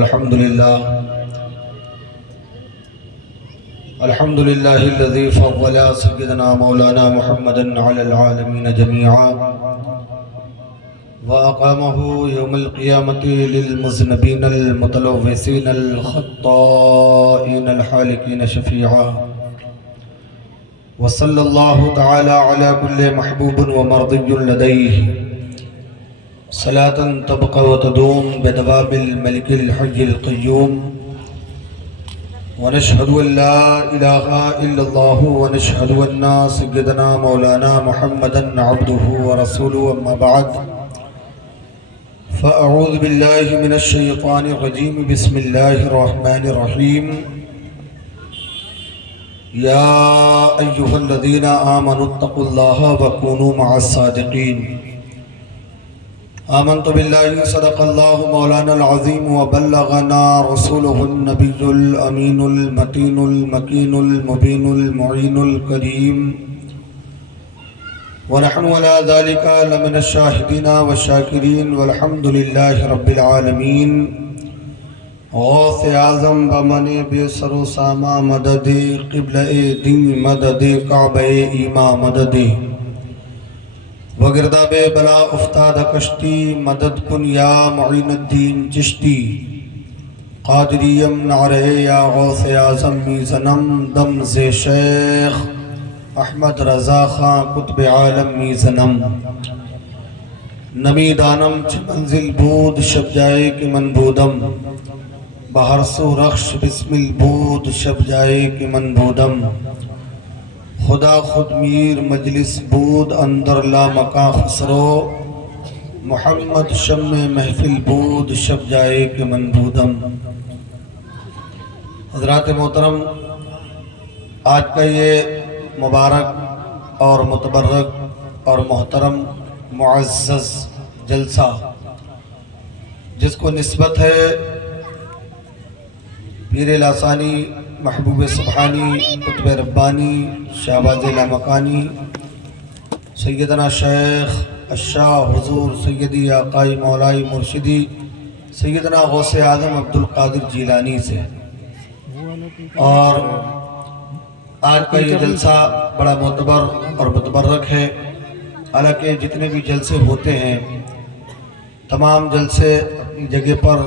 الحمد لله الذي فضل سيدنا مولانا محمدا على العالمين جميعا وأقامه يوم القيامة للمذنبين المتلوثين الخطائين الحالكين شفيعا وصلى الله تعالى على كل محبوب ومرضي لديه صلاة تبقى وتدوم بدوام الملك الحي القيوم ونشهد أن لا إله إلا الله ونشهد أن سيدنا مولانا محمدا عبده ورسوله أما بعد فأعوذ بالله من الشيطان الرجيم بسم الله الرحمن الرحيم يا أيها الذين آمنوا اتقوا الله وكونوا مع الصادقين آمنت بالله صدق الله مولانا العظيم وبلغنا رسوله النبي الأمين المتين المكين المبين المعين الكريم ونحن على ذلك لمن الشاهدين والشاكرين والحمد لله رب العالمين غوث اعظم بمن بسر ساما مدد قبل دین مدد کعبہ ایما مدد وگرداب بلا افتاد کشتی مدد کن یا معین الدین چشتی قادریم نعرہ یا غوث اعظم میزنم دم سے شیخ احمد رضا خان قطب عالم میزنم نمی دانم چھ منزل بود شب جائے کہ منبودم بہر سو رخش بسم البود شب جائے کہ منبودم خدا خود میر مجلس بود اندر لا مکان خسرو محمد شم محفل بود شب جائے کہ منبودم۔ حضرات محترم، آج کا یہ مبارک اور متبرک اور محترم معزز جلسہ جس کو نسبت ہے پیر لاسانی محبوب سبحانی قطب ربانی شہباز لامکانی سیدنا شیخ الشاہ حضور سیدی آقائی مولائی مرشدی سیدنا غوث اعظم عبدالقادر جیلانی سے، اور آج کا یہ جلسہ بڑا معتبر اور متبرک ہے۔ حالانکہ جتنے بھی جلسے ہوتے ہیں تمام جلسے اپنی جگہ پر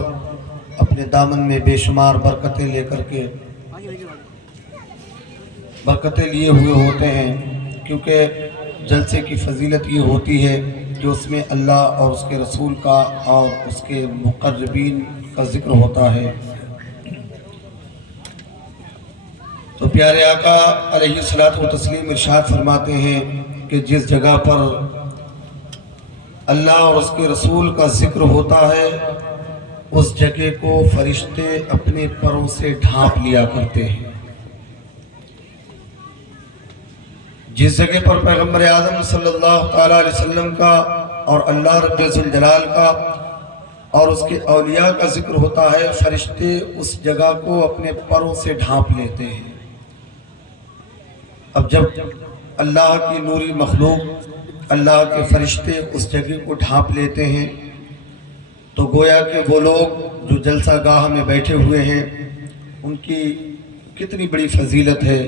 اپنے دامن میں بے شمار برکتیں لے کر کے برکتیں لیے ہوئے ہوتے ہیں، کیونکہ جلسے کی فضیلت یہ ہوتی ہے کہ اس میں اللہ اور اس کے رسول کا اور اس کے مقربین کا ذکر ہوتا ہے۔ تو پیارے آقا علیہ الصلوۃ والتسلیم ارشاد فرماتے ہیں کہ جس جگہ پر اللہ اور اس کے رسول کا ذکر ہوتا ہے اس جگہ کو فرشتے اپنے پروں سے ڈھانپ لیا کرتے ہیں۔ جس جگہ پر پیغمبر اعظم صلی اللہ تعالیٰ علیہ وسلم کا اور اللہ رب ذوالجلال کا اور اس کے اولیاء کا ذکر ہوتا ہے فرشتے اس جگہ کو اپنے پروں سے ڈھانپ لیتے ہیں۔ اب جب اللہ کی نوری مخلوق اللہ کے فرشتے اس جگہ کو ڈھانپ لیتے ہیں تو گویا کہ وہ لوگ جو جلسہ گاہ میں بیٹھے ہوئے ہیں ان کی کتنی بڑی فضیلت ہے،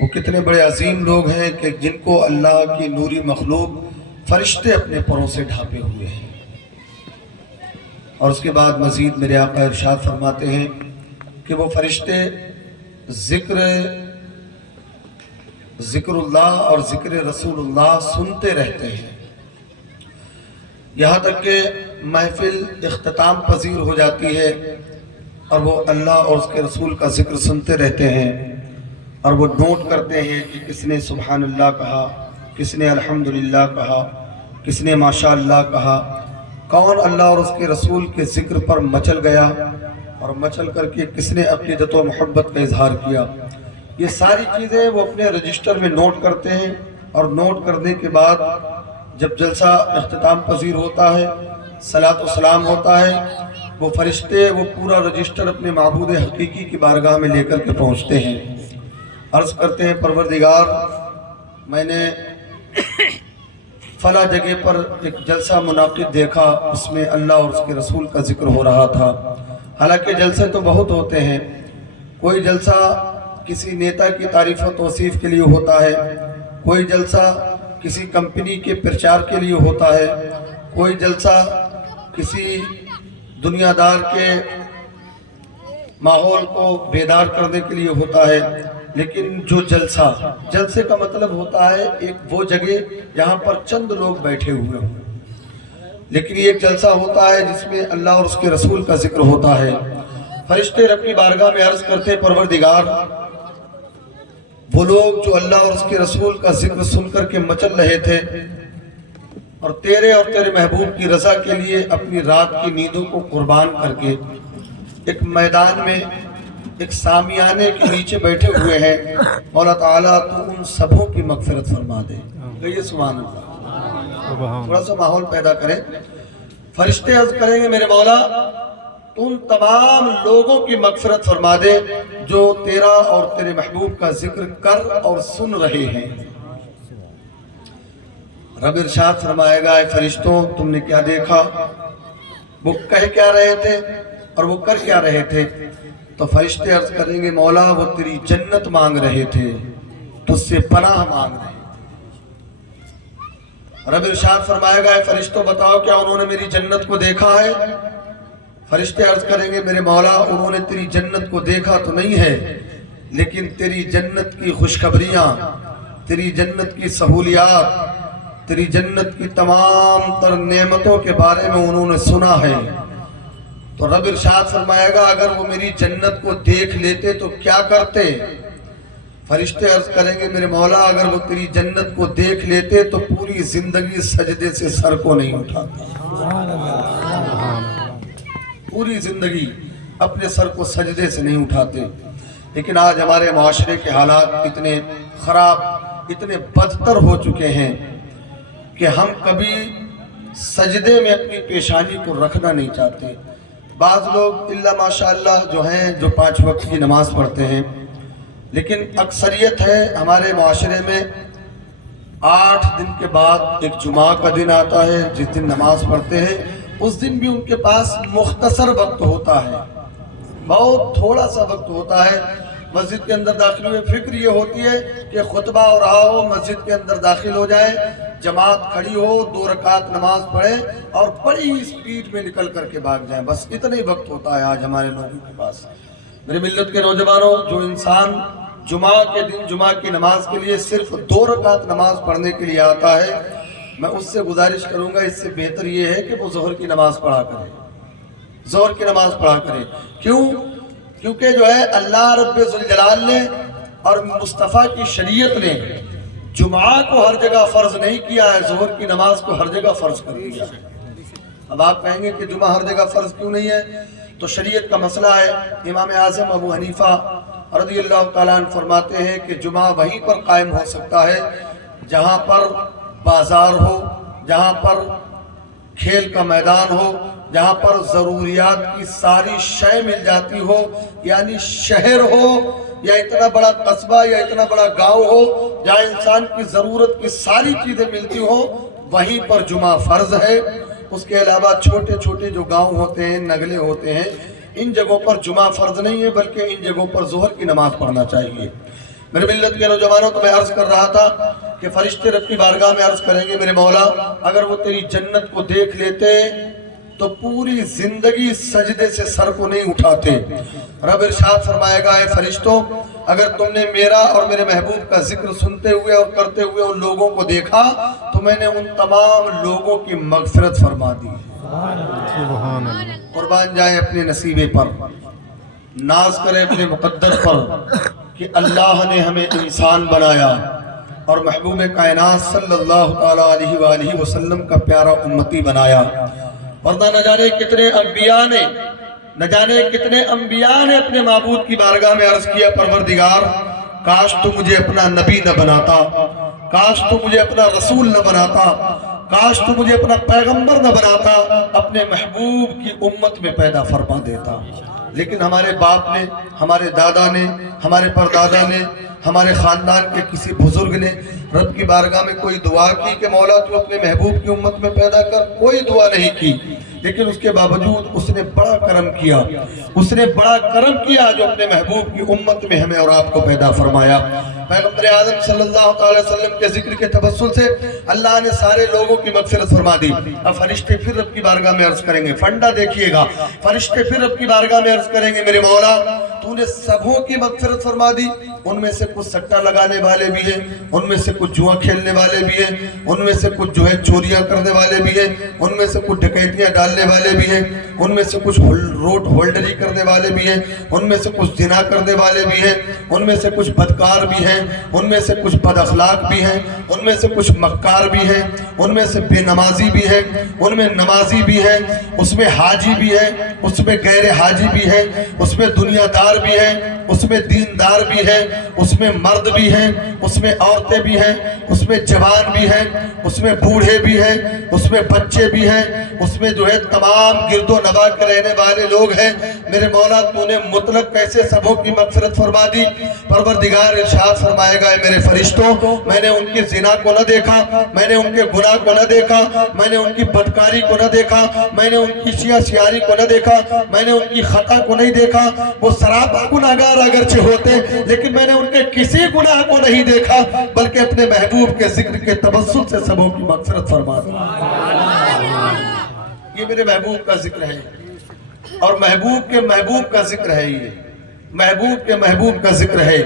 وہ کتنے بڑے عظیم لوگ ہیں کہ جن کو اللہ کی نوری مخلوق فرشتے اپنے پروں سے ڈھانپے ہوئے ہیں۔ اور اس کے بعد مزید میرے آقا ارشاد فرماتے ہیں کہ وہ فرشتے ذکر اللہ اور ذکر رسول اللہ سنتے رہتے ہیں، یہاں تک کہ محفل اختتام پذیر ہو جاتی ہے اور وہ اللہ اور اس کے رسول کا ذکر سنتے رہتے ہیں اور وہ نوٹ کرتے ہیں کہ کس نے سبحان اللہ کہا، کس نے الحمدللہ کہا، کس نے ماشاءاللہ کہا، کون اللہ اور اس کے رسول کے ذکر پر مچل گیا اور مچل کر کے کس نے عقیدت و محبت کا اظہار کیا۔ یہ ساری چیزیں وہ اپنے رجسٹر میں نوٹ کرتے ہیں، اور نوٹ کرنے کے بعد جب جلسہ اختتام پذیر ہوتا ہے، صلاۃ و سلام ہوتا ہے، وہ فرشتے وہ پورا رجسٹر اپنے معبود حقیقی کی بارگاہ میں لے کر کے پہنچتے ہیں، عرض کرتے ہیں پروردگار میں نے فلاں جگہ پر ایک جلسہ منعقد دیکھا، اس میں اللہ اور اس کے رسول کا ذکر ہو رہا تھا، حالانکہ جلسے تو بہت ہوتے ہیں، کوئی جلسہ کسی نیتا کی تعریف و توصیف کے لیے ہوتا ہے، کوئی جلسہ کسی کمپنی کے پرچار کے لیے ہوتا ہے، کوئی جلسہ کسی دنیا دار کے ماحول کو بیدار کرنے کے لیے ہوتا ہے، لیکن جو جلسے کا مطلب ہوتا ہے ایک وہ جگہ جہاں پر چند لوگ بیٹھے ہوئے ہوں، لیکن یہ ایک جلسہ ہوتا ہے جس میں اللہ اور اس کے رسول کا ذکر ہوتا ہے۔ فرشتے رب کی بارگاہ میں عرض کرتے پروردگار، وہ لوگ جو اللہ اور اس کے رسول کا ذکر سن کر کے مچل رہے تھے اور تیرے محبوب کی رضا کے لیے اپنی رات کی نیندوں کو قربان کر کے ایک میدان میں ایک سامیانے کے نیچے بیٹھے ہوئے ہیں، مولا تعالیٰ تو ان سبوں کی مغفرت فرما دے۔ کہیے سبحان اللہ۔ تھوڑا سا ماحول پیدا کریں۔ فرشتے عرض کریں گے میرے مولا ان تمام لوگوں کی مغفرت فرما دے جو تیرا اور تیرے محبوب کا ذکر کر اور سن رہے ہیں۔ رب ارشاد فرمائے گا، اے فرشتوں تم نے کیا دیکھا؟ وہ کہہ کیا رہے تھے اور وہ کر کیا رہے تھے؟ تو فرشتے عرض کریں گے مولا وہ تیری جنت مانگ رہے تھے، تجھ سے پناہ مانگ رہے تھے۔ رب ارشاد فرمائے گا، اے فرشتوں بتاؤ کیا انہوں نے میری جنت کو دیکھا ہے؟ فرشتے عرض کریں گے میرے مولا انہوں نے تیری جنت کو دیکھا تو نہیں ہے، لیکن تیری جنت کی خوشخبریاں، تیری جنت کی سہولیات، تیری جنت کی تمام تر نعمتوں کے بارے میں انہوں نے سنا ہے۔ تو رب ارشاد فرمائے گا اگر وہ میری جنت کو دیکھ لیتے تو کیا کرتے؟ فرشتے عرض کریں گے میرے مولا اگر وہ تیری جنت کو دیکھ لیتے تو پوری زندگی سجدے سے سر کو نہیں اٹھاتے، پوری زندگی اپنے سر کو سجدے سے نہیں اٹھاتے۔ لیکن آج ہمارے معاشرے کے حالات اتنے خراب، اتنے بدتر ہو چکے ہیں کہ ہم کبھی سجدے میں اپنی پیشانی کو رکھنا نہیں چاہتے۔ بعض لوگ اللہ ماشاءاللہ جو ہیں جو 5 وقت کی نماز پڑھتے ہیں، لیکن اکثریت ہے ہمارے معاشرے میں 8 دن کے بعد ایک جمعہ کا دن آتا ہے جس دن نماز پڑھتے ہیں، اس دن بھی ان کے پاس مختصر وقت ہوتا ہے، بہت تھوڑا سا وقت ہوتا ہے۔ مسجد کے اندر داخل ہوئے فکر یہ ہوتی ہے کہ خطبہ ہو رہا ہو، مسجد کے اندر داخل ہو جائیں، جماعت کھڑی ہو، 2 رکعت نماز پڑھیں اور بڑی سپیڈ میں نکل کر کے بھاگ جائیں، بس اتنا ہی وقت ہوتا ہے آج ہمارے لوگوں کے پاس۔ میرے ملت کے نوجوانوں، جو انسان جمعہ کے دن جمعہ کی نماز کے لیے صرف 2 رکعت نماز پڑھنے کے لیے آتا ہے، میں اس سے گزارش کروں گا اس سے بہتر یہ ہے کہ وہ ظہر کی نماز پڑھا کرے، ظہر کی نماز پڑھا کرے۔ کیونکہ جو ہے اللہ رب ذوالجلال نے اور مصطفیٰ کی شریعت نے جمعہ کو ہر جگہ فرض نہیں کیا ہے، ظہر کی نماز کو ہر جگہ فرض کر دیا ہے۔ اب آپ کہیں گے کہ جمعہ ہر جگہ فرض کیوں نہیں ہے؟ تو شریعت کا مسئلہ ہے۔ امام اعظم ابو حنیفہ رضی اللہ تعالیٰ عنہ فرماتے ہیں کہ جمعہ وہیں پر قائم ہو سکتا ہے جہاں پر بازار ہو، جہاں پر کھیل کا میدان ہو، جہاں پر ضروریات کی ساری شے مل جاتی ہو، یعنی شہر ہو یا اتنا بڑا قصبہ یا اتنا بڑا گاؤں ہو جہاں انسان کی ضرورت کی ساری چیزیں ملتی ہوں، وہیں پر جمعہ فرض ہے۔ اس کے علاوہ چھوٹے چھوٹے جو گاؤں ہوتے ہیں، نگلے ہوتے ہیں، ان جگہوں پر جمعہ فرض نہیں ہے، بلکہ ان جگہوں پر ظہر کی نماز پڑھنا چاہیے۔ میرے ملت کے نوجوانوں، تو میں عرض کر رہا تھا کہ فرشتے رب کی بارگاہ میں عرض کریں گے میرے مولا اگر وہ تیری جنت کو دیکھ لیتے تو پوری زندگی سجدے سے سر کو نہیں اٹھاتے۔ رب ارشاد فرمائے گا، اے فرشتوں اگر تم نے میرا اور میرے محبوب کا ذکر سنتے ہوئے اور کرتے ہوئے ان لوگوں کو دیکھا تو میں نے ان تمام لوگوں کی مغفرت فرما دی۔ قربان جائیں اپنے نصیبے پر، ناز کریں اپنے مقدر پر کہ اللہ نے ہمیں انسان بنایا اور محبوب کائنات صلی اللہ تعالیٰ علیہ وآلہ وسلم کا پیارا امتی بنایا۔ ورنہ نہ جانے کتنے انبیاء نے اپنے معبود کی بارگاہ میں عرض کیا پروردگار کاش تو مجھے اپنا نبی نہ بناتا، کاش تو مجھے اپنا رسول نہ بناتا، کاش تو مجھے اپنا پیغمبر نہ بناتا، اپنے محبوب کی امت میں پیدا فرما دیتا۔ لیکن ہمارے باپ نے، ہمارے دادا نے، ہمارے پردادا نے، ہمارے خاندان کے کسی بزرگ نے رب کی بارگاہ میں کوئی دعا کی کہ مولا تو اپنے محبوب کی امت میں پیدا کر؟ کوئی دعا نہیں کی، لیکن اس کے باوجود اس نے بڑا کرم کیا، اس نے بڑا کرم کیا جو اپنے محبوب کی امت میں ہمیں اور آپ کو پیدا فرمایا۔ پیغمبر اعظم صلی اللہ علیہ وسلم کے ذکر کے توسل سے اللہ نے سارے لوگوں کی مغفرت فرما دی۔ اب فرشتے پھر رب کی بارگاہ میں عرض کریں گے، فنڈا دیکھیے گا، فرشتے پھر رب کی بارگاہ میں عرض کریں گے میرے مولا تو نے سبوں کی مغفرت فرما دی، ان میں سے کچھ سٹا لگانے والے بھی ہیں، ان میں سے کچھ جوا کھیلنے والے بھی ہیں، ان میں سے کچھ جو ہے چوریاں کرنے والے بھی ہیں، ان میں سے کچھ ڈکیتیاں ڈالنے والے بھی ہیں، ان میں سے کچھ روڈ ہولڈری کرنے والے بھی ہیں، ان میں سے کچھ زنا کرنے والے بھی ہیں، ان میں سے کچھ بدکار بھی ہیں، ان میں سے کچھ بد اخلاق بھی ہیں، ان میں سے کچھ مکار بھی ہیں، ان میں سے بے نمازی بھی ہیں، ان میں نمازی بھی ہیں، اس میں حاجی بھی ہے، اس میں غیر حاجی بھی ہے، اس میں دنیا دار بھی ہے، اس میں دیندار بھی ہے، اس میں مرد بھی ہیں، اس میں عورتیں بھی ہیں، اس میں جوان بھی ہیں، اس میں بوڑھے بھی ہیں، اس میں بچے بھی ہیں، اس میں جو ہے تمام گرد و نواح کے رہنے والے لوگ ہیں۔ میرے مولا تو نے مطلق کیسے سبوں کی مغفرت فرما دی؟ پروردگار ارشاد فرمائے گا اے میرے فرشتوں میں نے ان کی زنا کو نہ دیکھا، میں نے ان کے گناہ کو نہ دیکھا، میں نے ان کی بدکاری کو نہ دیکھا، میں نے ان کی شیعہ سیاری کو نہ دیکھا، میں نے ان کی خطا کو نہیں دیکھا، وہ سراپا گناہگار اگرچہ ہوتے لیکن میں نے ان کے کسی گناہ کو نہیں دیکھا بلکہ اپنے محبوب کے ذکر کے توسل سے سبوں کی مغفرت فرما دی۔ یہ میرے محبوب کا ذکر ہے اور محبوب کے محبوب کا ذکر ہے، یہ محبوب کے محبوب کا ذکر ہے،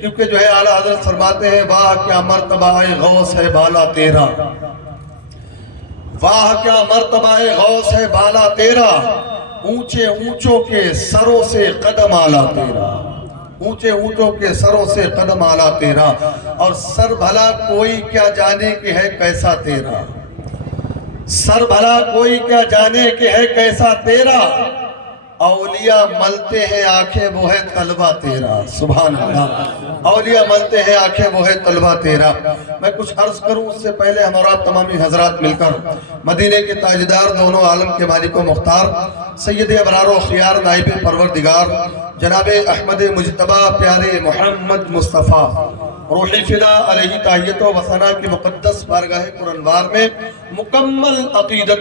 کیونکہ جو ہے اعلیٰ حضرت فرماتے ہیں واہ کیا مرتبہ غوث ہے بالا تیرا، واہ کیا مرتبہ غوث ہے بالا تیرا، اونچے اونچوں کے سروں سے قدم آلا تیرا، اونچے اونچوں کے سروں سے قدم آلا تیرا، اور سر بھلا کوئی کیا جانے کہ ہے کیسا تیرا، سر بھلا کوئی کیا جانے کہ ہے کیسا تیرا، اولیاء ملتے ہیں آنکھیں وہ ہے طلبہ تیرا، سبحان اللہ، اولیاء ملتے ہیں آنکھیں وہ ہے طلبہ تیرا۔ میں کچھ عرض کروں اس سے پہلے ہم اور آپ تمامی حضرات مل کر مدینے کے تاجدار دونوں عالم کے مالک و مختار سید ابرار و خیار نائب پروردگار جناب احمد مجتبی پیارے محمد مصطفیٰ روحی فدا علیہ تحیت و وثنا کی مقدس بارگاہ قرآنوار میں مکمل عقیدت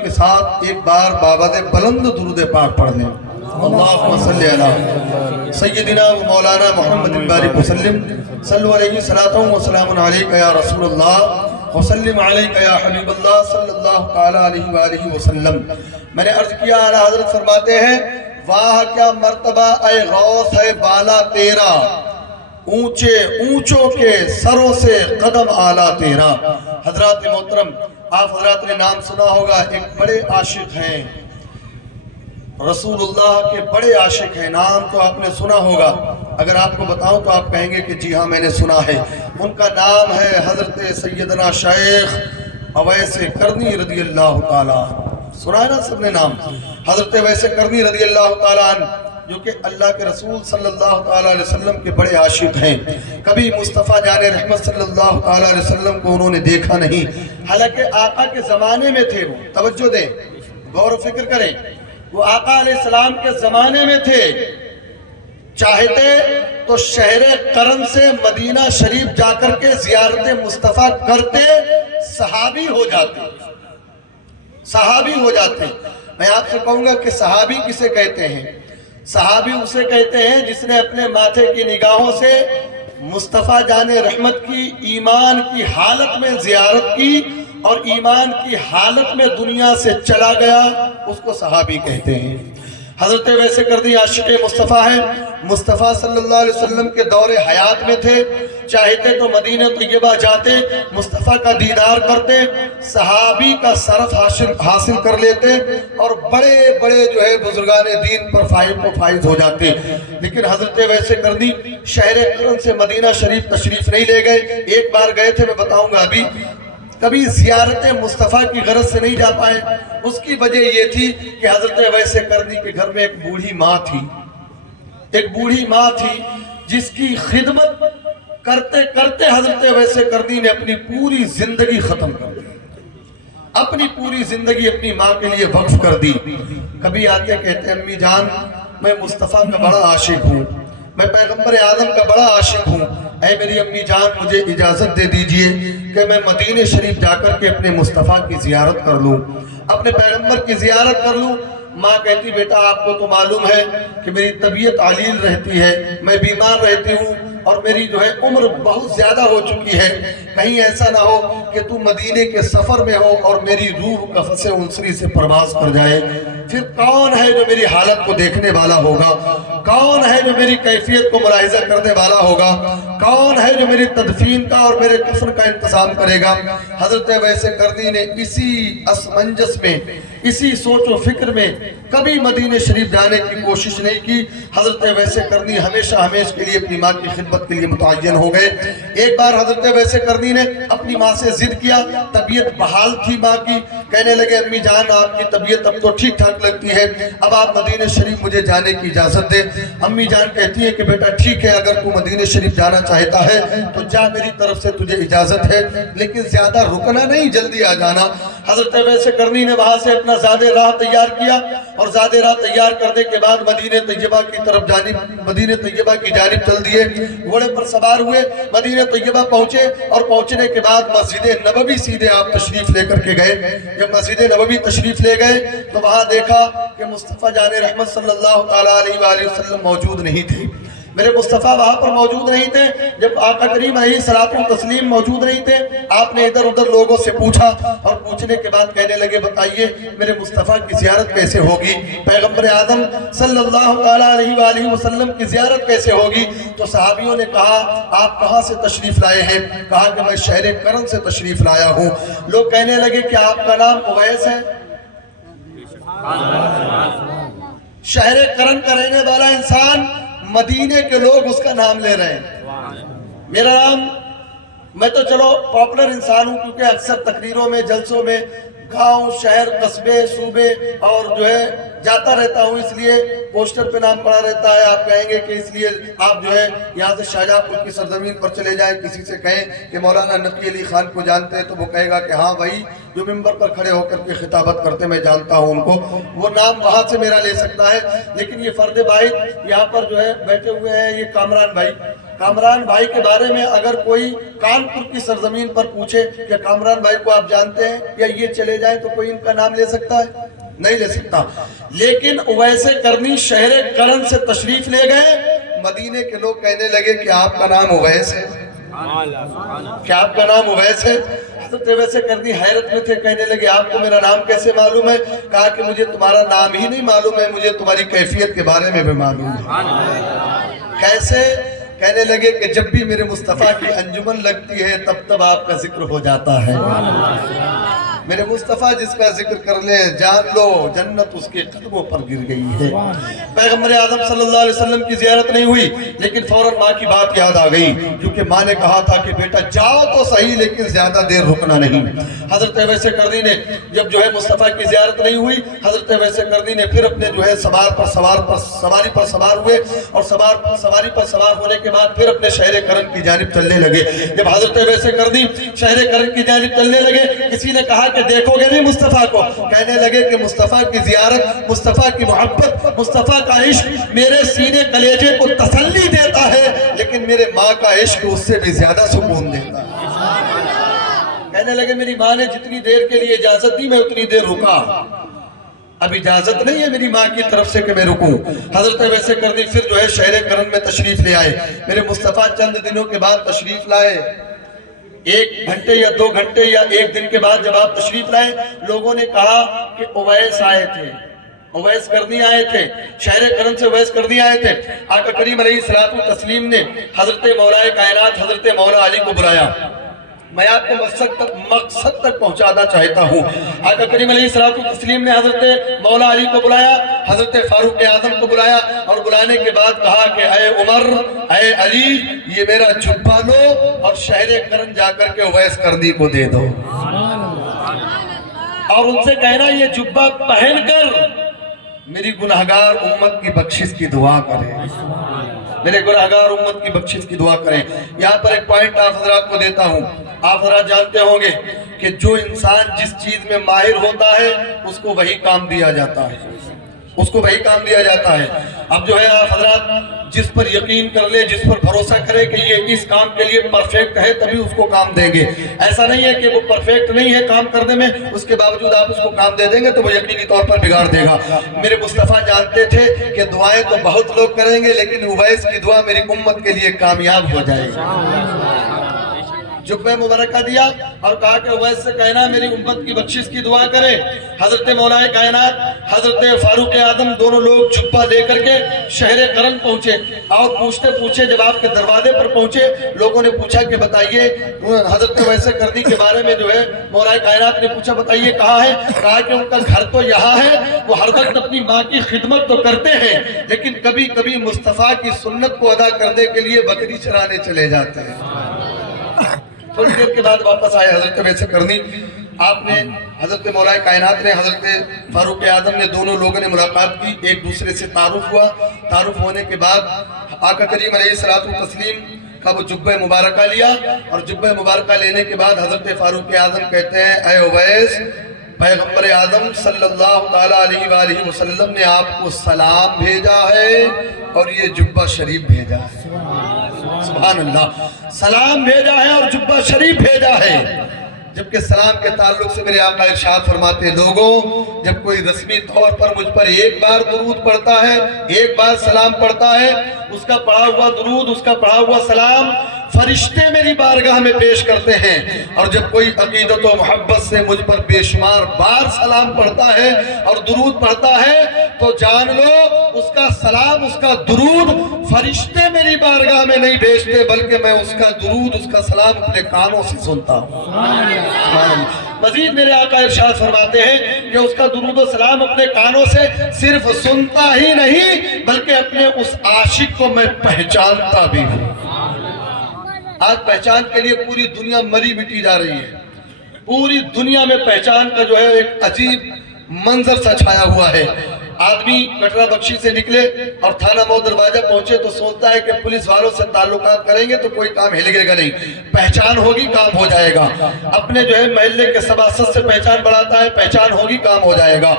کے ساتھ ایک بار بابد بلند درود پاک پڑھ لیں۔ اللہم صلی علی سیدنا و مولانا محمد بارک وسلم صلو علیہ صلاۃ و سلام علیکہ یا رسول اللہ وسلم علیکہ یا حبیب اللہ صلی اللہ تعالی علیہ وآلہ وسلم۔ میں نے عرض کیا اعلیٰ حضرت فرماتے ہیں واہ کیا مرتبہ اے غوث ہے بالا تیرا، اونچے اونچوں کے سروں سے قدم آلا تیرا۔ حضرات محترم آپ حضرات نے نام سنا ہوگا، ایک بڑے عاشق ہیں رسول اللہ کے، بڑے عاشق ہیں، نام تو آپ نے سنا ہوگا، اگر آپ کو بتاؤں تو آپ کہیں گے کہ جی ہاں میں نے سنا ہے۔ ان کا نام ہے حضرت سیدنا شیخ اویس کرنی رضی اللہ تعالیٰ، سنا ہے نا سب نے نام؟ حضرت اویس کرنی رضی اللہ تعالیٰ عنہ جو کہ اللہ کے رسول صلی اللہ تعالیٰ علیہ وسلم کے بڑے عاشق ہیں، کبھی مصطفیٰ جان رحمت صلی اللہ تعالیٰ علیہ وسلم کو انہوں نے دیکھا نہیں، حالانکہ آقا کے زمانے میں تھے، وہ توجہ دیں، غور و فکر کریں، وہ آقا علیہ السلام کے زمانے میں تھے، چاہتے تو شہر قرن سے مدینہ شریف جا کر کے زیارت مصطفیٰ کرتے، صحابی ہو جاتے۔ میں آپ سے کہوں گا کہ صحابی کسے کہتے ہیں؟ صحابی اسے کہتے ہیں جس نے اپنے ماتھے کی نگاہوں سے مصطفیٰ جان رحمت کی ایمان کی حالت میں زیارت کی اور ایمان کی حالت میں دنیا سے چلا گیا، اس کو صحابی کہتے ہیں۔ حضرت ویسے کردی عاشق مصطفیٰ ہیں، مصطفیٰ صلی اللہ علیہ وسلم کے دور حیات میں تھے، چاہتے تو مدینہ طیبہ جاتے، مصطفیٰ کا دیدار کرتے، صحابی کا شرف حاصل کر لیتے اور بڑے بڑے جو ہے بزرگان دین پر فائز ہو جاتے۔ لیکن حضرت ویسے کردی شہر قرن سے مدینہ شریف تشریف نہیں لے گئے، ایک بار گئے تھے، میں بتاؤں گا ابھی، کبھی زیارت مصطفیٰ کی غرض سے نہیں جا پائے۔ اس کی وجہ یہ تھی کہ حضرت ویسے کرنی کے گھر میں ایک بوڑھی ماں تھی، جس کی خدمت کرتے کرتے حضرت اویس قرنی نے اپنی پوری زندگی ختم کر دی، اپنی پوری زندگی اپنی ماں کے لیے وقف کر دی۔ کبھی آتے کہتے ہیں امی جان میں مصطفیٰ کا بڑا عاشق ہوں، میں پیغمبر اعظم کا بڑا عاشق ہوں، اے میری امی جان مجھے اجازت دے دیجئے کہ میں مدینہ شریف جا کر کے اپنے مصطفیٰ کی زیارت کر لوں، اپنے پیغمبر کی زیارت کر لوں۔ ماں کہتی بیٹا آپ کو تو معلوم ہے کہ میری طبیعت علیل رہتی ہے، میں بیمار رہتی ہوں اور میری جو ہے عمر بہت زیادہ ہو چکی ہے، کہیں ایسا نہ ہو کہ تو مدینے کے سفر میں ہو اور میری روح قفس انصری سے پرواز کر جائے، پھر کون ہے جو میری حالت کو دیکھنے والا ہوگا، کون ہے جو میری کیفیت کو ملاحظہ کرنے والا ہوگا، کون ہے جو میری تدفین کا اور میرے کفن کا انتظام کرے گا۔ حضرت اویس قرنی نے اسی اسمنجس میں، اسی سوچ و فکر میں کبھی مدینہ شریف جانے کی کوشش نہیں کی۔ حضرت اویس قرنی ہمیشہ ہمیشہ کے لیے اپنی ماں کی خدمت کے لیے متعین ہو گئے۔ ایک بار حضرت اویس قرنی نے اپنی ماں سے ضد کیا، طبیعت بحال تھی ماں کی، کہنے لگے امی جان آپ کی طبیعت اب تو ٹھیک ٹھاک لگتی ہے، اب آپ مدینہ شریف مجھے جانے کی اجازت دے۔ امی جان کہتی ہے کہ بیٹا ٹھیک ہے اگر تو مدینہ شریف جانا چاہتا ہے تو جا، میری طرف سے تجھے اجازت ہے، لیکن زیادہ رکنا نہیں، جلدی آ جانا۔ حضرت اویس قرنی نے وہاں سے اپنا زاد راہ تیار کیا اور زاد راہ تیار کرنے کے بعد مدینہ طیبہ کی طرف مدینہ طیبہ کی جانب چل دیے، گھوڑے پر سوار ہوئے، مدینہ طیبہ پہنچے اور پہنچنے کے بعد مسجد نبوی سیدھے آپ تشریف لے کر کے گئے۔ جب مسجد نبوی تشریف لے گئے تو وہاں دیکھا کہ مصطفیٰ جان رحمت صلی اللہ علیہ وآلہ وسلم موجود نہیں تھے، میرے مصطفیٰ وہاں پر موجود نہیں تھے۔ جب آقا کریم علیہ الصلوۃ والتسلیم موجود نہیں تھے، آپ نے ادھر ادھر لوگوں سے پوچھا اور پوچھنے کے بعد کہنے لگے بتائیے میرے مصطفیٰ کی زیارت کیسے ہوگی، پیغمبر اعظم صلی اللہ علیہ وآلہ وسلم کی زیارت کیسے ہوگی؟ تو صحابیوں نے کہا آپ کہاں سے تشریف لائے ہیں؟ کہا کہ میں شہر کرن سے تشریف لایا ہوں۔ لوگ کہنے لگے کہ آپ کا نام اویس ہے؟ شہر کرن کا رہنے والا انسان، مدینے کے لوگ اس کا نام لے رہے ہیں۔ میرا نام، میں تو چلو پاپولر انسان ہوں کیونکہ اکثر تقریروں میں، جلسوں میں گاؤں، شہر، قصبے، صوبے اور جو ہے جاتا رہتا ہوں، اس لیے پوسٹر پہ نام پڑا رہتا ہے۔ آپ کہیں گے کہ اس لیے آپ جو ہے یہاں سے شاہجہاں پور کی سرزمین پر چلے جائیں، کسی سے کہیں کہ مولانا نقی علی خان کو جانتے ہیں تو وہ کہے گا کہ ہاں بھائی جو ممبر پر کھڑے ہو کر کے خطابت کرتے میں جانتا ہوں ان کو، وہ نام وہاں سے میرا لے سکتا ہے۔ لیکن یہ فرد باعث یہاں پر جو ہے بیٹھے ہوئے ہیں، یہ کامران بھائی، کامران بھائی کے بارے میں اگر کوئی کانپور کی سرزمین پر پوچھے کہ کامران بھائی کو آپ جانتے ہیں یا یہ چلے جائیں، تو کوئی ان کا نام لے سکتا ہے؟ نہیں لے سکتا۔ لیکن اویس قرنی شہر کرن سے تشریف لے گئے، مدینے کے لوگ کہنے لگے کہ آپ کا نام اویس ہے، کیا آپ کا نام اویس ہے؟ حضرت اویس قرنی حیرت میں تھے، کہنے لگے آپ کو میرا نام کیسے معلوم ہے؟ کہا کہ مجھے تمہارا نام ہی نہیں معلوم ہے، مجھے تمہاری کیفیت کے بارے میں بھی معلوم ہے۔ کیسے؟ کہنے لگے کہ جب بھی میرے مصطفیٰ کی انجمن لگتی ہے تب تب آپ کا ذکر ہو جاتا ہے۔ میرے مصطفیٰ جس کا ذکر کر لے جان لو جنت اس کے قدموں پر گر گئی ہے۔ پیغمبر اعظم صلی اللہ علیہ وسلم کی زیارت نہیں ہوئی لیکن فوراً ماں کی بات یاد آ گئی، کیونکہ ماں نے کہا تھا کہ بیٹا جاؤ تو صحیح لیکن زیادہ دیر رکنا نہیں۔ حضرت اویس قرنی نے جب جو ہے مصطفیٰ کی زیارت نہیں ہوئی، حضرت اویس قرنی نے پھر اپنے جو ہے سواری پر سوار ہوئے اور سواری پر سوار ہونے کے بعد پھر اپنے شہر کرن کی جانب چلنے لگے۔ جب حضرت اویس قرنی شہر کرن کی جانب چلنے لگے، کسی نے کہا کہ دیکھو گے نہیں مصطفیٰ کو؟ کہنے لگے کہ مصطفیٰ کی زیارت، مصطفیٰ کی محبت، مصطفیٰ کا عشق میرے سینے کلیجے کو تسلی دیتا ہے، لیکن میرے ماں کا عشق اس سے بھی زیادہ سکون دیتا ہے۔ کہنے لگے میری ماں نے جتنی دیر کے لیے اجازت دی میں اتنی دیر رکا، اب اجازت نہیں ہے میری ماں کی طرف سے کہ میں رکوں۔ حضرت اویس قرنی پھر جو ہے شہر کرن میں تشریف لے آئے۔ میرے مصطفیٰ چند دنوں کے بعد تشریف لائے، 1 گھنٹے یا 2 گھنٹے یا 1 دن کے بعد جب آپ تشریف لائے، لوگوں نے کہا کہ اویس آئے تھے، اویس قرنی آئے تھے، شہر کرن سے اویس قرنی آئے تھے۔ آقا کریم علیہ الصلوۃ والتسلیم نے حضرت مولا کائنات حضرت مولا علی کو بلایا۔ میں آپ کو مقصد تک پہنچانا چاہتا ہوں۔ آقا کریم علیہ الصلوۃ والتسلیم نے حضرت مولا علی کو بلایا، حضرت فاروق اعظم کو بلایا اور بلانے کے بعد کہا کہ اے عمر، اے علی، یہ میرا جبہ لو اور شہر کرن جا کر کے اویس قرنی کو دے دو، اور ان سے کہنا یہ جبہ پہن کر میری گناہگار امت کی بخشش کی دعا کریں، میرے گناہگار امت کی بخشش کی دعا کریں۔ یہاں پر ایک پوائنٹ آپ حضرات کو دیتا ہوں۔ آپ حضرات جانتے ہوں گے کہ جو انسان جس چیز میں ماہر ہوتا ہے اس کو وہی کام دیا جاتا ہے، اس کو وہی کام دیا جاتا ہے۔ اب جو ہے آپ حضرات جس پر یقین کر لے، جس پر بھروسہ کرے کہ یہ اس کام کے لیے پرفیکٹ ہے تبھی اس کو کام دیں گے۔ ایسا نہیں ہے کہ وہ پرفیکٹ نہیں ہے کام کرنے میں، اس کے باوجود آپ اس کو کام دے دیں گے تو وہ یقینی طور پر بگاڑ دے گا۔ میرے مصطفیٰ جانتے تھے کہ دعائیں تو بہت لوگ کریں گے لیکن اویس کی دعا میری امت کے لیے کامیاب ہو جائے گی۔ جبہ مبارکہ دیا اور کہا کہ اویس سے کہنا میری امت کی بخشش کی دعا کرے۔ حضرت مولا کائنات حضرت فاروق اعظم دونوں لوگ جبہ لے کر کے شہر قرن پہنچے اور پوچھتے جب آپ کے دروازے پر پہنچے لوگوں نے پوچھا کہ بتائیے حضرت اویس قرنی کے بارے میں جو ہے مولا کائنات نے پوچھا بتائیے کہاں ہے؟ کہا کہ ان کا گھر تو یہاں ہے، وہ ہر وقت اپنی ماں کی خدمت تو کرتے ہیں لیکن کبھی کبھی مصطفیٰ کی سنت کو ادا کرنے کے لیے بکری چرانے چلے جاتے ہیں۔ تھوڑی دیر کے بعد واپس آئے حضرت اویس قرنی۔ آپ نے حضرت مولا کائنات نے حضرت فاروق اعظم نے دونوں لوگوں نے ملاقات کی، ایک دوسرے سے تعارف ہوا۔ تعارف ہونے کے بعد آقا کریم علیہ الصلوۃ والتسلیم کا وہ جبہ مبارکہ لیا اور جبہ مبارکہ لینے کے بعد حضرت فاروق اعظم کہتے ہیں اے اویس، پیغمبر اعظم صلی اللہ تعالیٰ علیہ وآلہ وسلم نے آپ کو سلام بھیجا ہے اور یہ جبہ شریف بھیجا ہے۔ سبحان اللہ، سلام بھیجا ہے اور جبہ شریف بھیجا ہے۔ جبکہ سلام کے تعلق سے میرے آقا ارشاد فرماتے ہیں لوگوں جب کوئی رسمی طور پر مجھ پر ایک بار درود پڑھتا ہے، ایک بار سلام پڑھتا ہے، اس کا پڑھا ہوا درود، اس کا پڑھا ہوا سلام فرشتے میری بارگاہ میں پیش کرتے ہیں، اور جب کوئی عقیدت و محبت سے مجھ پر بے شمار بار سلام پڑھتا ہے اور درود پڑھتا ہے تو جان لو اس کا سلام، اس کا درود فرشتے میری بارگاہ میں نہیں بھیجتے بلکہ میں اس کا درود، اس کا سلام اپنے کانوں سے سنتا ہوں۔ مزید میرے آقا ارشاد فرماتے ہیں کہ اس کا درود و سلام اپنے کانوں سے صرف سنتا ہی نہیں بلکہ اپنے اس عاشق کو میں پہچانتا بھی ہوں۔ آج پہچان کے لیے پوری دنیا مری مٹی جا رہی ہے، پوری دنیا میں پہچان کا جو ہے ایک عجیب منظر سا چھایا ہوا ہے۔ آدمی کٹرا بخشی سے نکلے اور تھانہ مئو دروازہ پہنچے تو سوچتا ہے کہ پولیس والوں سے تعلقات کریں گے تو کوئی کام ہلے گا نہیں، پہچان ہوگی کام ہو جائے گا۔ اپنے جو ہے محلے کے سباسد سے پہچان بڑھاتا ہے، پہچان ہوگی کام ہو جائے گا۔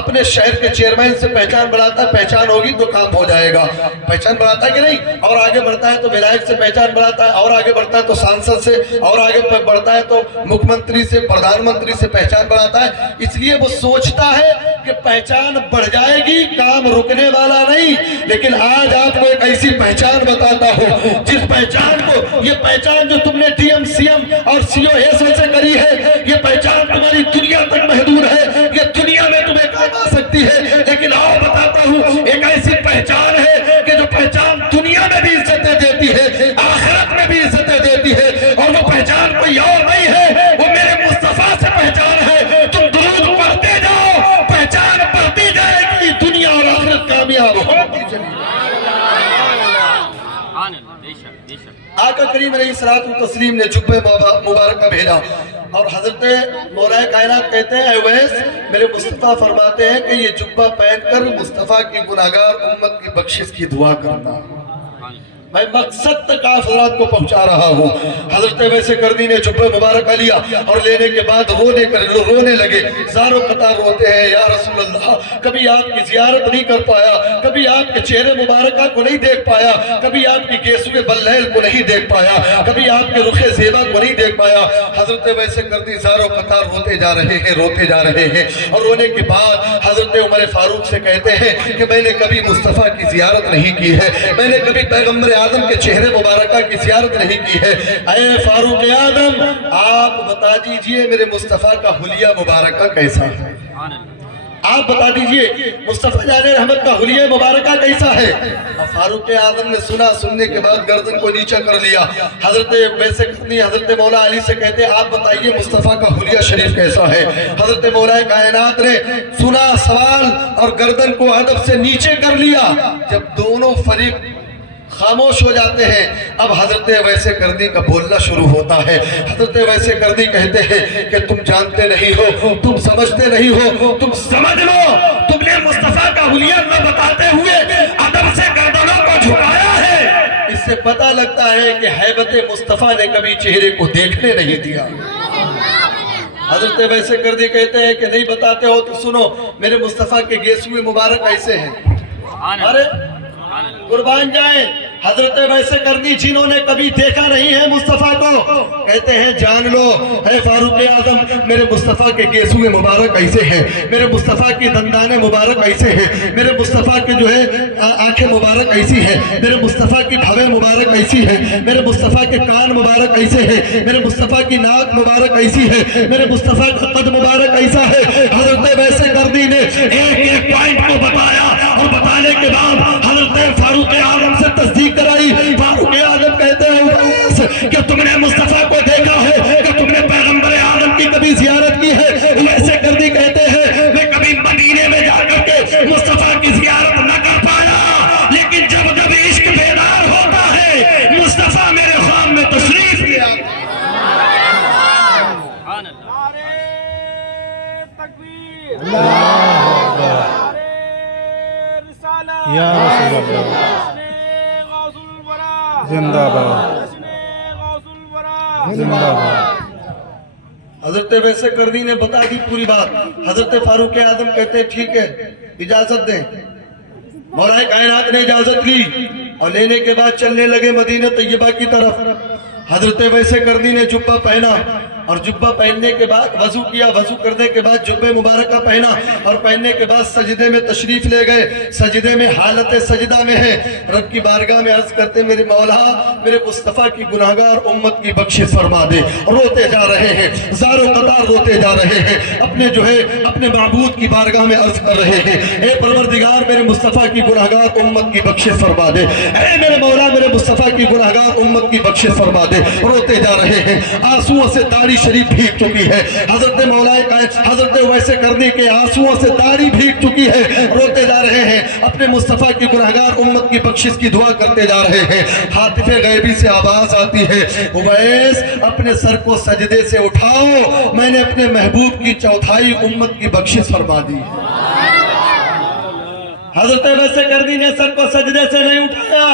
اپنے شہر کے چیئرمین سے پہچان بڑھاتا ہے، پہچان ہوگی تو کام ہو جائے گا۔ پہچان بڑھاتا ہے کہ نہیں؟ اور آگے بڑھتا ہے تو ولایت سے پہچان بڑھاتا ہے، اور آگے بڑھتا ہے تو سانسد سے، اور آگے بڑھتا ہے تو مکھ منتری سے، پردھان منتری سے پہچان بڑھاتا ہے۔ اس لیے وہ سوچتا ہے کہ پہچان بڑھ جائے گی، کام رکنے والا نہیں۔ لیکن آج آپ کو ایک ایسی پہچان بتاتا ہوں جس پہچان کو، یہ پہچان جو تم نے ڈی ایم سی ایم اور سی او ایس سے کری ہے، یہ پہچان تمہاری دنیا تک محدود ہے، یہ دنیا میں تمہیں کام آ سکتی ہے۔ لیکن آؤ بتاتا ہوں ایک ایسی پہچان ہے کہ جو پہچان دنیا میں بھی عزتیں دیتی ہے، آخرت میں بھی عزتیں دیتی ہے، اور وہ پہچان کوئی اور نہیں ہے، وہ میرے مصطفیٰ سے پہچان ہے۔ تم درود پڑھتے جاؤ، پہچان بڑھتی جائے گی، دنیا اور آخرت کامیاب ہوتی چلی۔ آقا کریم علیہ السلام نے جبہ مبارکہ بھیجا اور حضرت مولا کائنات کہتے ہیں اے اویس، میرے مصطفیٰ فرماتے ہیں کہ یہ جبہ پہن کر مصطفیٰ کی گناہگار امت کی بخشش کی دعا کرنا۔ میں مقصد تک آپ حضرات کو پہنچا رہا ہوں۔ حضرت اویس قرنی نے جبہ مبارکہ لیا اور لینے کے بعد رونے لگے، زاروں قطار روتے ہیں یا رسول اللہ، کبھی آپ کی زیارت نہیں کر پایا، کبھی آپ کے چہرے مبارکہ کو نہیں دیکھ پایا، کبھی آپ کی گیسوئے بلیل کو نہیں دیکھ پایا، کبھی آپ کے رخ زیبا کو نہیں دیکھ پایا۔ حضرت اویس قرنی زاروں قطار روتے جا رہے ہیں، روتے جا رہے ہیں، اور رونے کے بعد حضرت عمر فاروق سے کہتے ہیں کہ میں نے کبھی مصطفیٰ کی زیارت نہیں کی ہے، میں نے کبھی پیغمبر آدم کے چہرے مبارکہ کی زیارت نہیں کی ہے۔ اے فاروق آدم، آپ بتا دیجئے میرے مصطفیٰ کا حلیہ مبارکہ کیسا ہے؟ آپ بتا دیجئے مصطفیٰ جان رحمت کا حلیہ مبارکہ کیسا ہے؟ فاروق اعظم نے سننے کے بعد گردن کو نیچا کر لیا۔ حضرت اویس قرنی حضرت مولا علی سے کہتے ہیں آپ بتائیے مصطفیٰ کا حلیہ شریف کیسا ہے؟ حضرت مولا کائنات نے سنا سوال اور گردن کو ادب سے نیچے کر لیا۔ جب دونوں فریق خاموش ہو جاتے ہیں اب حضرت اویس قرنی کا بولنا شروع ہوتا ہے۔ حضرت اویس قرنی کہتے ہیں کہ تم جانتے نہیں ہو، تم سمجھتے نہیں ہو، تم سمجھ لو تم نے مصطفیٰ کا سہولیت میں بتاتے ہوئے ادب سے گردنوں کو جھکایا ہے، اس سے پتہ لگتا ہے کہ ہیبت مصطفیٰ نے کبھی چہرے کو دیکھنے نہیں دیا۔ حضرت ویسے کردی کہتے ہیں کہ نہیں بتاتے ہو تو سنو، میرے مصطفیٰ کے گیسوئے مبارک ایسے ہیں۔ ارے قربان جائیں، حضرت ویسے کردی جنہوں نے کبھی دیکھا نہیں ہے مصطفیٰ کو، کہتے ہیں جان لو اے فاروق اعظم، میرے مصطفیٰ کے گیسوئے مبارک ایسے ہیں، میرے مصطفیٰ کی دندانے مبارک ایسے ہیں، میرے مصطفیٰ کے جو ہے آنکھیں مبارک ایسی ہیں، میرے مصطفیٰ کی بھویں مبارک ایسی ہیں، میرے مصطفیٰ کے کان مبارک ایسے ہیں، میرے مصطفیٰ کی ناک مبارک ایسی ہے، میرے مصطفیٰ کا قد مبارک ایسا ہے۔ حضرت ویسے کردی نے ایک ایک پوائنٹ کو بتایا، اور بتانے کے بعد حضرت فاروق اعظم سے تصدیق کرائی۔ فاروق اعظم کہتے ہیں کہ تم نے مصطفیٰ کو دیکھا ہے، کہ تم نے پیغمبر اعظم کی کبھی زیارت کی ہے؟ ویسے کردی کہتے ہیں میں کبھی مدینے میں جا کر کے مصطفیٰ کی زیارت نہ کر پایا، لیکن جب جب عشق بیدار ہوتا ہے مصطفیٰ میرے خواب میں تشریف لے آتا ہے۔ یا رسول اللہ زندہ باد زندہ باد۔ حضرت ویسے کردی نے بتا دی پوری بات۔ حضرت فاروق اعظم کہتے ہیں ٹھیک ہے اجازت دیں۔ مولا کائنات نے اجازت لی اور لینے کے بعد چلنے لگے مدینہ طیبہ کی طرف۔ حضرت ویسے کردی نے جبہ پہنا، اور جبہ پہننے کے بعد وضو کیا، وضو کرنے کے بعد جبہ مبارکہ پہنا، اور پہننے کے بعد سجدے میں تشریف لے گئے۔ سجدے میں حالت سجدہ میں ہے، رب کی بارگاہ میں عرض کرتے میرے مولا میرے مصطفیٰ کی گناہگار امت کی بخشش فرما دے۔ روتے جا رہے ہیں، زار و قطار روتے جا رہے ہیں، اپنے جو ہے اپنے معبود کی بارگاہ میں عرض کر رہے ہیں اے پروردگار میرے مصطفیٰ کی گناہگار امت کی بخشش فرما دے، اے میرے مولا میرے مصطفیٰ کی گناہگار امت کی بخشش فرما دے۔ روتے جا رہے ہیں، آنسوؤں سے داڑھی شریف بھیگ چکی ہے۔ حضرت حضرت ویسے کردی کے آنسوؤں سے داڑھی بھیگ چکی ہے، روتے جا رہے ہیں، اپنے مصطفیٰ کی گناہگار امت کی بخشش کی دعا کرتے جا رہے ہیں۔ ہاتف غیبی سے آواز آتی ہے اویس اپنے سر کو سجدے سے اٹھاؤ، میں نے اپنے محبوب کی چوتھائی امت کی بخشش فرما دی۔ حضرت ویسے کردی نے سر کو سجدے سے نہیں اٹھایا،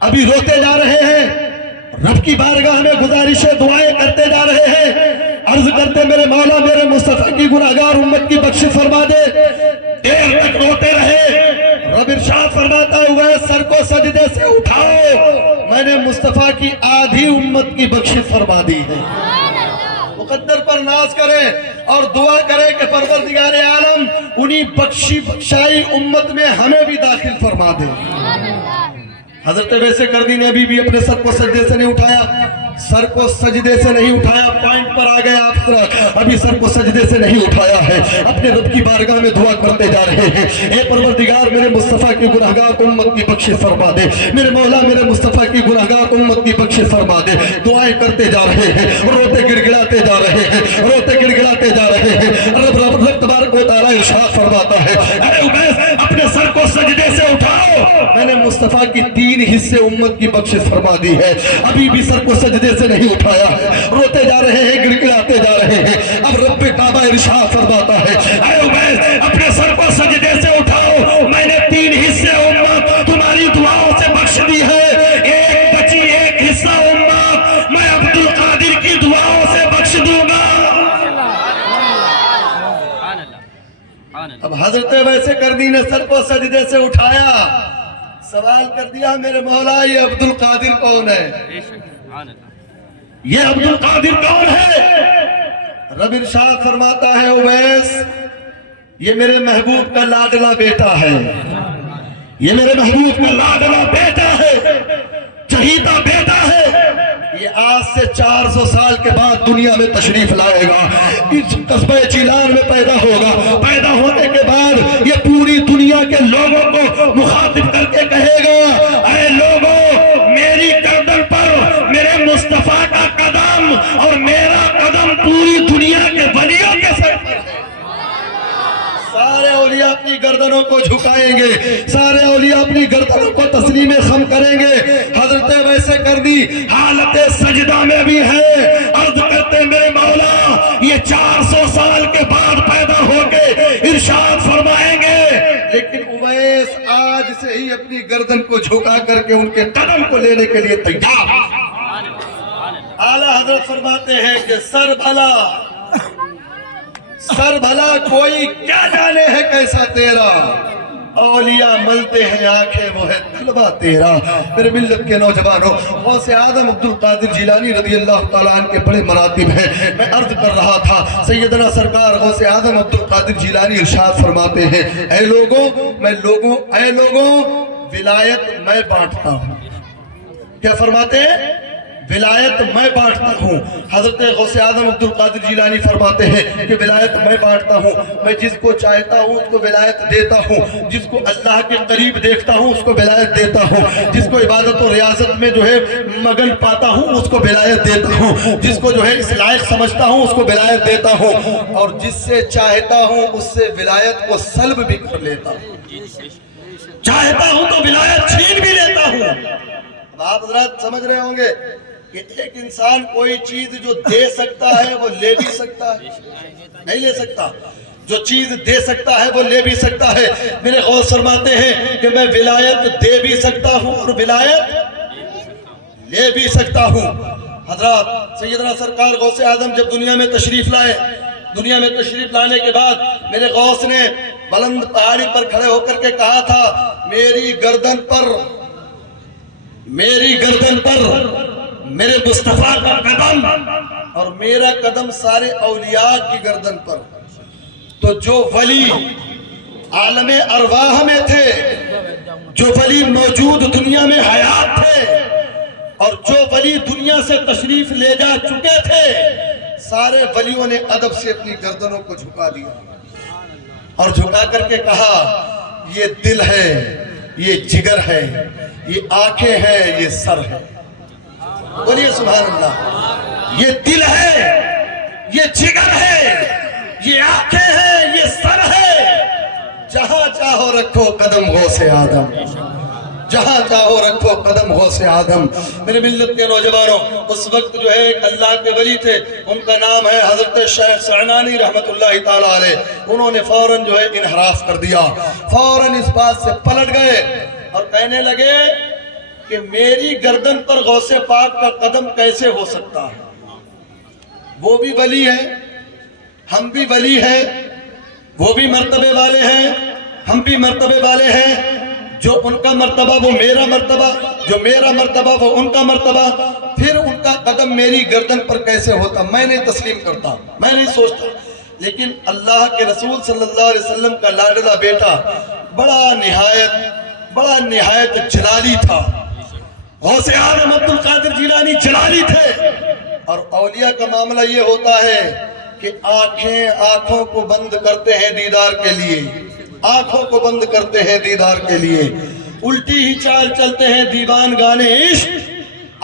ابھی روتے جا رہے ہیں، رب کی بارگاہ میں گزارشیں دعائیں کرتے جا رہے ہیں، عرض کرتے میرے مولا میرے مصطفیٰ کی گناہگار امت کی بخشش فرما دے۔ دیر تک روتے رہے، رب ارشاد فرماتا ہوا سر کو سجدے سے اٹھاؤ، میں نے مصطفیٰ کی آدھی امت کی بخشش فرما دی ہے۔ مقدر پر ناز کریں اور دعا کریں کہ پروردگار عالم انہی بخشائی امت میں ہمیں بھی داخل فرما دے۔ حضرت ویسے کردی نے ابھی بھی اپنے سر کو سجدے سے نہیں اٹھایا، سر کو سجدے سے نہیں اٹھایا، پوائنٹ پر آ گئے آپ، ابھی سر کو سجدے سے نہیں اٹھایا ہے، اپنے رب کی بارگاہ میں دعا کرتے جا رہے ہیں اے پروردگار میرے مصطفیٰ کی گناہگار امت کی بخشش فرما دے، میرے مولا میرے مصطفیٰ کی گناہگار امت کی بخشش فرما دے۔ دعائیں کرتے جا رہے ہیں، روتے گڑگڑاتے جا رہے ہیں، روتے گڑگڑاتے جا رہے ہیں۔ رب تبارک و تعالیٰ ارشاد فرماتا ہے اے اویس اپنے سر کو سجدے سے اٹھاؤ، میں نے مصطفیٰ کی 3 حصے امت کی بخشش فرما دی ہے۔ ابھی بھی سر کو سجدے سے نہیں اٹھایا ہے، روتے جا رہے ہیں، گڑگڑاتے جا رہے ہیں۔ اب رب کعبہ ارشاد فرماتا ہے اے اویس اپنے سر کو سجدے سے اٹھاؤ، میں نے 3 حصے امت تمہاری دعاؤں سے بخش دی ہے، ایک بچی ایک حصہ امت میں عبد القادر کی دعاؤں سے بخش دوں گا۔ اب حضرت ویسے کردی نے سر کو سجدے سے اٹھایا، سوال کر دیا میرے مولا یہ عبد القادر کون ہے؟ یہ عبد القادر کون ہے؟ رب ارشاد فرماتا ہے اویس یہ میرے محبوب کا لاڈلا بیٹا ہے، یہ میرے محبوب کا لاڈلا بیٹا ہے، چہیتا بیٹا ہے، یہ آج سے 400 سال کے بعد دنیا میں تشریف لائے گا، اس قصبہ چیلان میں پیدا ہوگا، پیدا ہونے کے بعد یہ پوری دنیا کے لوگوں کو مخاطب کر کے کہے گا اے لوگوں میری گردن پر میرے مصطفیٰ کا قدم اور میرا قدم پوری دنیا کے ولیوں کے سر پر ہے۔ سارے اولیاء اپنی گردنوں کو جھکائیں گے، سارے اولیاء اپنی گردنوں کو تسلیم خم کریں گے۔ حضرت ویسے کردی حالت سجدہ میں بھی ہے، عرض کرتے میرے مولا یہ 400 سال کے بعد پیدا ہو کے ارشاد فرمائیں گے لیکن اویس آج سے ہی اپنی گردن کو جھکا کر کے ان کے قدم کو لینے کے لیے تیار۔ اعلیٰ حضرت فرماتے ہیں کہ سر بھلا کوئی کیا جانے ہے کیسا تیرا، اولیاء ملتے ہیں آنکھیں وہ ہے طلبہ تیرا۔ میرے ملت کے نوجوانوں، غوث اعظم عبد القادر جیلانی رضی اللہ تعالیٰ عنہ کے بڑے مراتب ہیں۔ میں عرض کر رہا تھا سیدنا سرکار غوث اعظم عبد القادر جیلانی ارشاد فرماتے ہیں، اے لوگوں ولایت میں بانٹتا ہوں۔ کیا فرماتے ہیں؟ ولایت میں بانٹتا ہوں۔ حضرت غوث اعظم عبد القادر جیلانی فرماتے ہیں کہ ولایت میں بانٹتا ہوں، میں جس کو چاہتا ہوں اس کو ولایت دیتا ہوں، جس کو اللہ کے قریب دیکھتا ہوں اس کو ولایت دیتا ہوں، جس کو عبادت و ریاضت میں جو ہے مگن پاتا ہوں اس کو ولایت دیتا ہوں، جس کو جو ہے اس لائق سمجھتا ہوں اس کو ولایت دیتا ہوں، اور جس سے چاہتا ہوں اس سے ولایت کو سلب بھی کر لیتا ہوں، چاہتا ہوں تو ولایت چھین بھی لیتا ہوں۔ اب آپ حضرات سمجھ رہے ہوں گے کہ ایک انسان کوئی چیز جو دے سکتا ہے وہ لے بھی سکتا ہے، نہیں لے سکتا، جو چیز دے سکتا ہے وہ لے بھی سکتا ہے۔ میرے غوث فرماتے ہیں کہ میں ولایت دے بھی سکتا ہوں اور ولایت لے بھی سکتا ہوں۔ حضرات سیدنا سرکار غوث اعظم جب دنیا میں تشریف لائے، دنیا میں تشریف لانے کے بعد میرے غوث نے بلند پہاڑی پر کھڑے ہو کر کے کہا تھا، میری گردن پر میرے مصطفیٰ کا قدم اور میرا قدم سارے اولیاء کی گردن پر۔ تو جو ولی عالم ارواح میں تھے، جو ولی موجود دنیا میں حیات تھے، اور جو ولی دنیا سے تشریف لے جا چکے تھے، سارے ولیوں نے ادب سے اپنی گردنوں کو جھکا دیا اور جھکا کر کے کہا، یہ دل ہے، یہ جگر ہے، یہ آنکھیں ہیں، یہ سر ہے۔ بولیے سبحان اللہ۔ یہ دل ہے، یہ جگر ہے، یہ آنکھیں ہیں، یہ سر ہے۔ جہاں چاہو رکھو قدم غوث اعظم، جہاں چاہو رکھو قدم غوث اعظم۔ میرے ملت کے نوجوانوں، اس وقت جو ہے ایک اللہ کے ولی تھے، ان کا نام ہے حضرت شیخ سعنانی رحمت اللہ تعالیٰ علیہ۔ انہوں نے فوراً جو ہے انحراف کر دیا، فوراً اس بات سے پلٹ گئے اور کہنے لگے کہ میری گردن پر غوث پاک کا قدم کیسے ہو سکتا ہے؟ وہ بھی ولی ہے، ہم بھی ولی ہیں، وہ بھی مرتبے والے ہیں، ہم بھی مرتبے والے ہیں۔ جو ان کا مرتبہ وہ میرا مرتبہ، جو میرا مرتبہ وہ ان کا مرتبہ، پھر ان کا قدم میری گردن پر کیسے ہوتا؟ میں نہیں تسلیم کرتا، میں نہیں سوچتا۔ لیکن اللہ کے رسول صلی اللہ علیہ وسلم کا لاڈلا بیٹا بڑا نہایت جلالی تھا۔ غوث اعظم عبد القادر جیلانی جلالی تھے، اور اولیاء کا معاملہ یہ ہوتا ہے کہ آنکھوں کو بند کرتے ہیں دیدار کے لیے، آنکھوں کو بند کرتے ہیں دیدار کے لیے، الٹی ہی چال چلتے ہیں دیوان گانے عشق،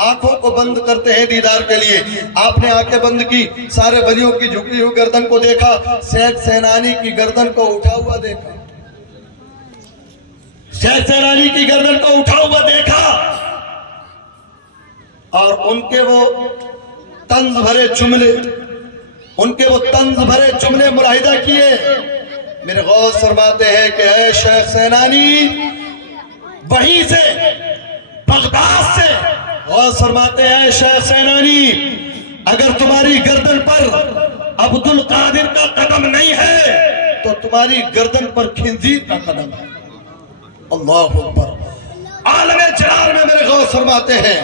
آنکھوں کو بند کرتے ہیں دیدار کے لیے۔ آپ نے آنکھیں بند کی، سارے ولیوں کی جھکی ہوئی گردن کو دیکھا، شیخ سینانی کی گردن کو اٹھا ہوا دیکھا، شیخ سینانی کی گردن کو اٹھا ہوا دیکھا، اور ان کے وہ طنز بھرے جملے ملاحظہ کیے۔ میرے غوث فرماتے ہیں کہ اے شیخ سینانی، وہیں سے بغداد سے غوث فرماتے ہیں اے شیخ سینانی، اگر تمہاری گردن پر عبد القادر کا قدم نہیں ہے تو تمہاری گردن پر خنزیر کا قدم ہے۔ اللہ اکبر۔ عالم جلال میں میرے غوث فرماتے ہیں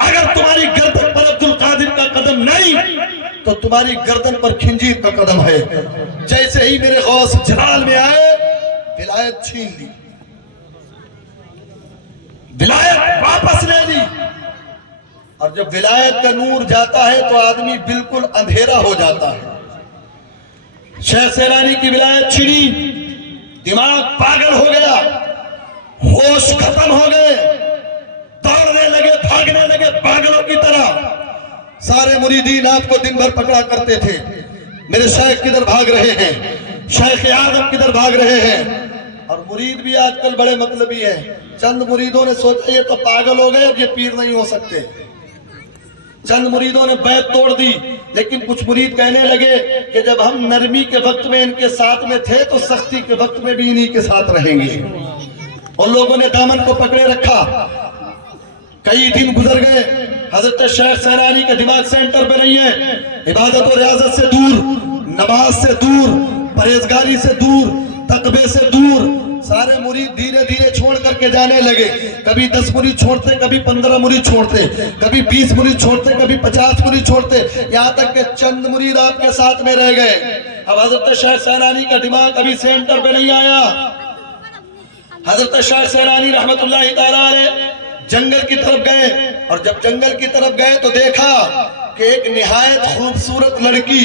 اگر تمہاری گردن پر عبد القادر کا قدم نہیں تو تمہاری گردن پر خنزیر کا قدم ہے۔ جیسے ہی میرے غوث جلال میں آئے، ولایت چھین لی، ولایت واپس لے لی، اور جب ولایت کا نور جاتا ہے تو آدمی بالکل اندھیرا ہو جاتا ہے۔ شیخ سینانی کی ولایت چھڑی، دماغ پاگل ہو گیا، ہوش ختم ہو گئے، دوڑنے لگے، بھاگنے لگے پاگلوں کی طرح۔ سارے مریدین آپ کو دن بھر پکڑا کرتے تھے، میرے شیخ کدھر بھاگ رہے ہیں، شیخ اعظم کدھر بھاگ رہے ہیں۔ اور مرید بھی آج کل بڑے مطلبی ہیں، چند مریدوں نے سوچا یہ تو پاگل ہو گئے، اب یہ پیر نہیں ہو سکتے، چند مریدوں نے بیعت توڑ دی، لیکن کچھ مرید کہنے لگے کہ جب ہم نرمی کے وقت میں ان کے ساتھ میں تھے تو سختی کے وقت میں بھی انہی کے ساتھ رہیں گے۔ اور لوگوں نے دامن کو پکڑے رکھا۔ کئی دن گزر گئے، حضرت شیخ سیلانی کے دماغ سینٹر پہ نہیں ہے، عبادت و ریاضت سے دور، نماز سے دور، پرہیزگاری سے دور، تقوی سے دور۔ سارے مرید دھیرے دھیرے چھوڑ کر کے جانے لگے، کبھی 10 مرید چھوڑتے، کبھی 15 مرید چھوڑتے، کبھی 20 مرید چھوڑتے، کبھی 50 مرید چھوڑتے، یہاں تک کہ چند مرید آپ کے ساتھ میں رہ گئے۔ اب حضرت شیخ سیلانی کا دماغ ابھی سینٹر پہ نہیں آیا۔ حضرت شیخ سیلانی رحمت اللہ تعالیٰ علیہ جنگل کی طرف گئے، اور جب جنگل کی طرف گئے تو دیکھا کہ ایک نہایت خوبصورت لڑکی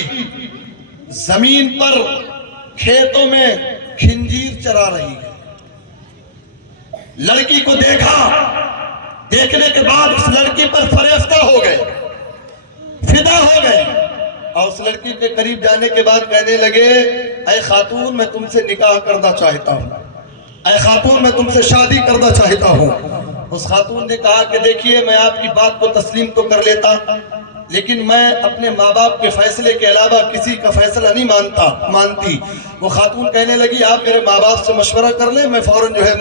زمین پر کھیتوں میں خنزیر چرا رہی ہے۔ لڑکی کو دیکھا، دیکھنے کے بعد اس لڑکی پر فریفتہ ہو گئے، فدا ہو گئے، اور اس لڑکی کے قریب جانے کے بعد کہنے لگے، اے خاتون میں تم سے نکاح کرنا چاہتا ہوں، اے خاتون میں تم سے شادی کرنا چاہتا ہوں۔ اس خاتون نے کہا کہ دیکھیے میں آپ کی بات کو تسلیم تو کر لیتا، لیکن میں اپنے ماں باپ کے فیصلے کے علاوہ کسی کا فیصلہ نہیں مانتی۔ وہ خاتون کہنے لگی آپ میرے ماں باپ سے مشورہ کر لیں، میں فوراً جو ہے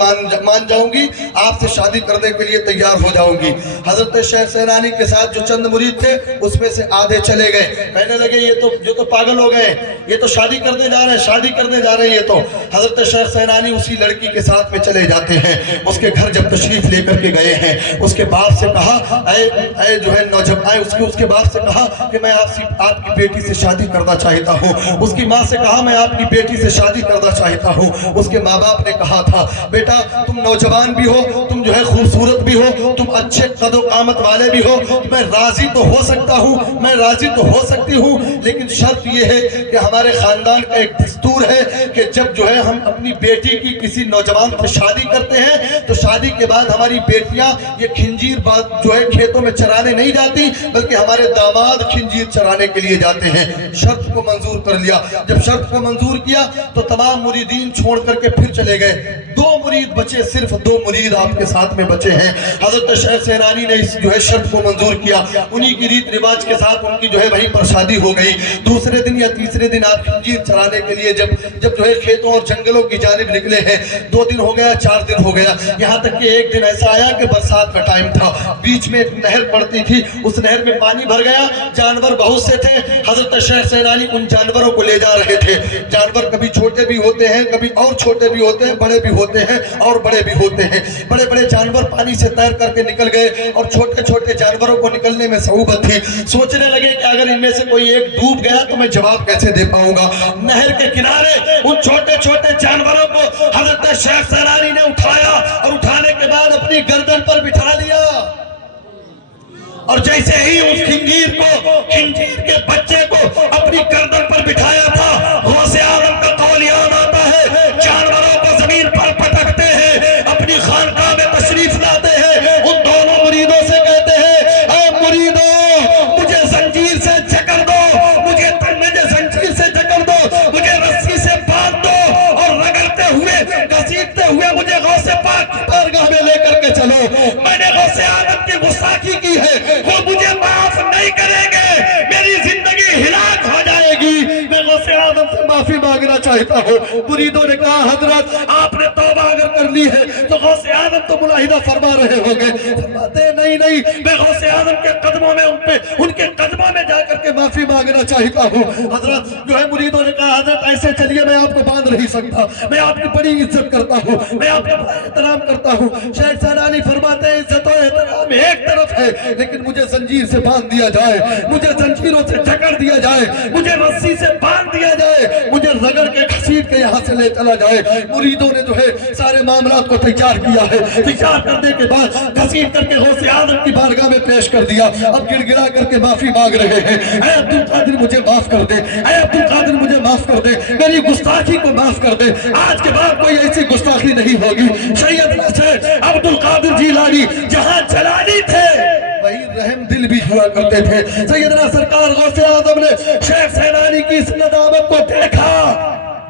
مان جاؤں گی، آپ سے شادی کرنے کے لیے تیار ہو جاؤں گی۔ حضرت شیخ سیلانی کے ساتھ جو چند مرید تھے اس میں سے آدھے چلے گئے، کہنے لگے یہ تو پاگل ہو گئے، یہ تو شادی کرنے جا رہے ہیں، شادی کرنے جا رہے ہیں یہ تو۔ حضرت شیخ سیلانی اسی لڑکی کے ساتھ میں چلے جاتے ہیں۔ اس کے گھر جب تشریف لے کر کے گئے ہیں، اس کے باپ سے کہا اے جو ہے نوجوان، اس کے باپ سے کہا کہ میں آپ کی بیٹی سے شادی کرنا چاہتا ہوں۔ اس کی ماں سے کہا میں آپ کی بیٹی سے شادی کرنا چاہتا ہوں۔ اس کے ماں باپ نے کہا تھا بیٹا تم نوجوان بھی ہو، تم جو ہے خوبصورت بھی ہو، تم اچھے قد و قامت والے بھی ہو، میں راضی تو ہو سکتا ہوں، میں راضی تو ہو سکتی ہوں، لیکن شرط یہ ہے کہ ہمارے خاندان کا ایک دستور ہے کہ جب جو ہے ہم اپنی بیٹی کی کسی نوجوان سے شادی کرتے ہیں تو شادی کے بعد ہماری بیٹیاں یہ خنزیر جو ہے کھیتوں میں چرانے نہیں جاتی، بلکہ ہمارے داماد خنزیر چرانے کے لیے جاتے ہیں۔ شرط کو منظور کر لیا۔ جب شرط کو منظور کیا تو تمام مریدین چھوڑ کر کے پھر چلے گئے، 2 مرید بچے، صرف 2 مرید آپ کے ساتھ میں بچے ہیں۔ حضرت شیخ سیلانی نے اس جو ہے شرط کو منظور کیا، انہی کی ریت رواج کے ساتھ ان کی جو ہے وہیں پر شادی ہو گئی۔ دوسرے دن یا تیسرے دن آپ خنزیر چرانے کے لیے جب جو ہے کھیتوں اور جنگلوں کی جانب نکلے ہیں، 2 دن ہو گیا، 4 دن ہو گیا، یہاں تک کہ ایک دن ایسا آیا کہ برسات کا ٹائم تھا، بیچ میں ایک نہر پڑتی تھی، اس نہر میں پانی بھر گیا، جانور بہت سے تھے۔ حضرت شیخ سیلانی ان جانوروں کو لے جا رہے تھے۔ جانور کبھی چھوٹے بھی ہوتے ہیں، کبھی اور چھوٹے بھی ہوتے ہیں، بڑے بھی ہوتے ہیں اور بڑے بھی ہوتے ہیں۔ بڑے بڑے جانور پانی سے تیر کر کے نکل گئے اور چھوٹے چھوٹے جانوروں کو نکلنے میں صعوبت تھی۔ سوچنے لگے کہ اگر ان میں سے کوئی ایک ڈوب گیا تو میں جواب کیسے دے پاؤں گا۔ نہر کے کنارے ان چھوٹے چھوٹے جانوروں کو حضرت شیخ سیلانی نے اٹھایا اور اٹھانے کے بعد اپنی گردن پر بٹھا لیا، اور جیسے ہی اس خنزیر کے بچے کو اپنی گردن پر بٹھایا تھا، غوث اعظم کا قول یاد آتا ہے، جانوروں کو زمین پر پٹکتے ہیں، اپنی خانقاہ میں تشریف لاتے ہیں، ان دونوں مریدوں سے کہتے ہیں اے مریدوں مجھے زنجیر سے جکڑ دو، مجھے زنجیر سے جکڑ دو، مجھے رسی سے باندھ دو، اور رگڑتے ہوئے گھسیٹتے ہوئے مجھے غوث پاک کی بارگاہ میں لے کر کے چلو۔ میں نے غوث اعظم کی گستاخی کی ہے، وہ مجھے معاف نہیں کریں گے، میری زندگی ہلاک ہو جائے گی، میں غوث اعظم سے معافی مانگنا چاہتا ہوں۔ مریدوں نے کہا حضرت آپ نے توبہ اگر کر لی ہے تو غوث اعظم تو ملاحدہ فرما رہے ہوں گے۔ فرماتے نہیں، میں غوث اعظم کے قدموں میں ان کے قدموں میں جا کر کے معافی مانگنا چاہتا ہوں۔ حضرت جو ہے مریدوں نے کہا حضرت ایسے چلیے میں آپ کو باندھ نہیں سکتا، میں آپ کی بڑی عزت کرتا ہوں، میں آپ کا بڑا احترام کرتا ہوں۔ شیخ سیلانی فرماتے ہیں عزت و احترام ایک طرف ہے، لیکن مجھے زنجیر سے باندھ دیا جائے، مجھے زنجیروں سے جکڑ دیا جائے، مجھے رسی سے باندھ دیا جائے، مجھے رگڑ کے گھسیٹ کے یہاں سے لے چلا جائے۔ مریدوں نے جو ہے سارے معاملات کو تیار کیا ہے، تیار کرنے کے بعد گھسیٹ کر کے غوث اعظم کی بارگاہ میں پیش کر دیا۔ اب گڑ گڑا کر کے معافی مانگ رہے ہیں، اے عبدالقادر مجھے معاف کر دے، اے عبدالقادر مجھے معاف کر دے، میری گستاخی کو معاف کر دے، آج کے بعد کوئی ایسی گستاخی نہیں ہوگی۔ سیدنا شیخ عبدالقادر جیلانی جہاں جلالی تھے وہی رحم دل بھی ہوا کرتے تھے۔ سیدنا سرکار غوث اعظم نے شیخ سیلانی کی اس ندامت کو دیکھا،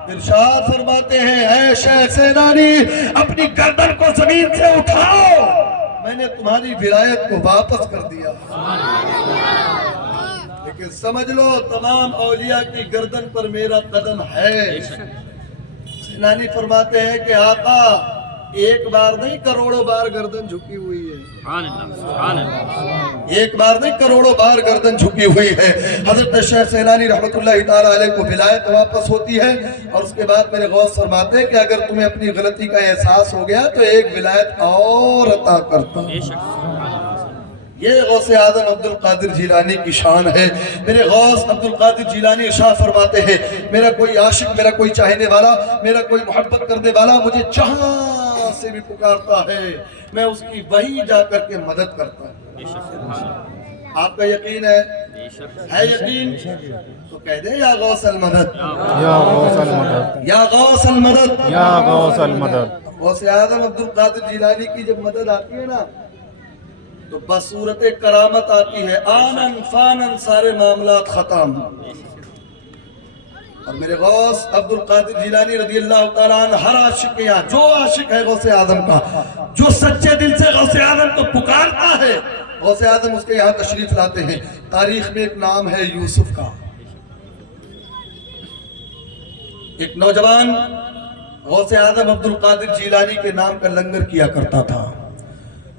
ارشاد فرماتے ہیں اے شیخ سیلانی اپنی گردن کو زمین سے اٹھاؤ، میں نے تمہاری ولایت کو واپس کر دیا، لیکن سمجھ لو تمام اولیاء کی گردن پر میرا قدم ہے۔ سینانی فرماتے ہیں کہ آقا ایک بار نہیں کروڑوں بار گردن جھکی ہوئی ہے، ایک بار نہیں کروڑوں بار گردن جھکی ہوئی ہے۔ حضرت شیخ سینانی رحمت اللہ تعالیٰ علیہ کو ولایت واپس ہوتی ہے، اور اس کے بعد میرے غوث فرماتے ہیں کہ اگر تمہیں اپنی غلطی کا احساس ہو گیا تو ایک ولایت اور عطا کرتا ہوں۔ یہ غوث اعظم عبد القادر جیلانی کی شان ہے۔ میرے غوث عبد القادر جیلانی ارشاد فرماتے ہیں میرا کوئی عاشق، میرا کوئی چاہنے والا، میرا کوئی محبت کرنے والا مجھے جہاں سے بھی پکارتا ہے میں اس کی وہیں جا کر کے مدد کرتا ہوں۔ آپ کا یقین ہے یقین تو کہہ دیں یا غوث المدد، یا غوث المدد، یا غوث المدد، یا غوث المدد۔ غوث اعظم عبد القادر جیلانی کی جب مدد آتی ہے نا تو بصورت کرامت آتی ہے، آنن فانن سارے معاملات ختم۔ اور میرے غوث عبد القادر جیلانی رضی اللہ تعالیٰ عنہ ہر عاشق کے یہاں، جو عاشق ہے غوث اعظم کا، جو سچے دل سے غوث اعظم کو پکارتا ہے، غوث اعظم اس کے یہاں تشریف لاتے ہیں۔ تاریخ میں ایک نام ہے یوسف کا، ایک نوجوان غوث اعظم عبد القادر جیلانی کے نام کا لنگر کیا کرتا تھا۔